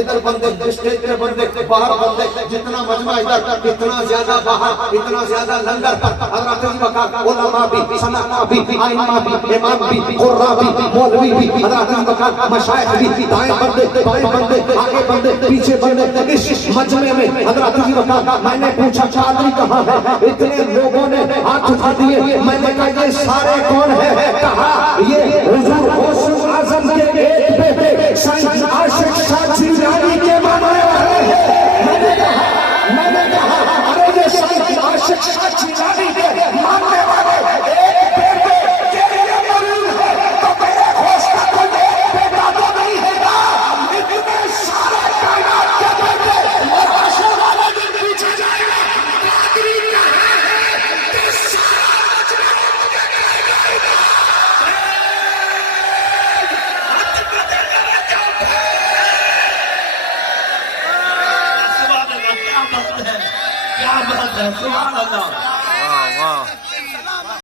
इधर बंदे, स्टेज पे बंदे, बाहर बंदे, जितना मजमा इधर, इतना ज्यादा बाहर, इतना ज्यादा लंगर। हज़रत वक़ार उलमा भी, सलामा भी, आइमा भी, इमाम भी, कुर्रा भी, मौलवी भी, हज़रत वक़ार मशाइख भी, दाएं बंदे, बाएं बंदे, आगे बंदे, पीछे बंदे। इस मजमे में हज़रत वक़ार मैंने पूछा कादरी कहाँ है? इतने लोगों ने हाथ उठा दिए। मैंने कहा ये सारे कौन है? कहा ये हुजूर गौसुल आज़म के गेट पे सैयद आशिक शाह जिलानी के मानने वाले हैं। मैंने कहा अरे ये सैयद आशिक शाह जिलानी के मानने वाले एक बेटे के लिए मौजूद है तो मेरे होस्टा को एक बेटा तो नहीं है ना? इतने सारे कायनात के बेटे और आशिक वाला दिन पूछा जाएगा कादरी कहाँ है? कि सारा मजमा मुझे कहेगा क्या बात है, सुभान अल्लाह। वाह वाह।